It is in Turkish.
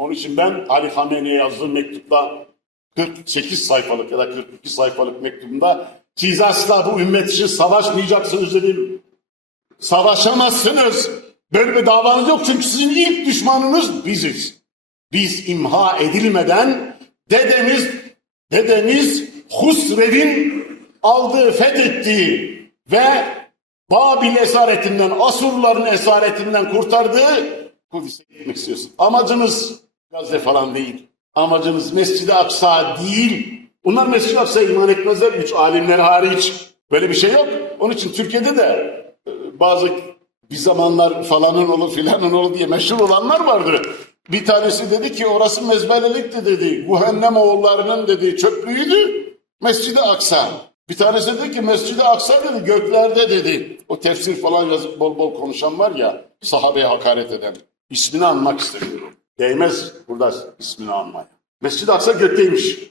Onun için ben Ali Hamene'ye yazdığım mektupta 48 sayfalık ya da 42 sayfalık mektubumda siz asla bu ümmet için savaşmayacaksınız dedim. Savaşamazsınız. Böyle bir davanız yok çünkü sizin ilk düşmanınız biziz. Biz imha edilmeden dedemiz, dedemiz Husrev'in aldığı, fethettiği ve Babil esaretinden, Asurların esaretinden kurtardığı Kudüs'e gitmek istiyorsun. Amacınız Gazze falan değil. Amacınız Mescid-i Aksa değil. Bunlar Mescid-i Aksa'ya iman etmezler. Üç alimler hariç. Böyle bir şey yok. Onun için Türkiye'de de e, bazı bir zamanlar falanın oğlu filanın oğlu diye meşhur olanlar vardı. Bir tanesi dedi ki orası mezbelelikti dedi. Guhennem oğullarının dedi çöplüğüydü. Mescid-i Aksa. Bir tanesi dedi ki Mescid-i Aksa dedi göklerde dedi. O tefsir falan yazıp bol bol konuşan var ya sahabeye hakaret eden. İsmini anmak istemiyorum. Değmez burada ismini anmaya. Mescid-i Aksa gökteymiş.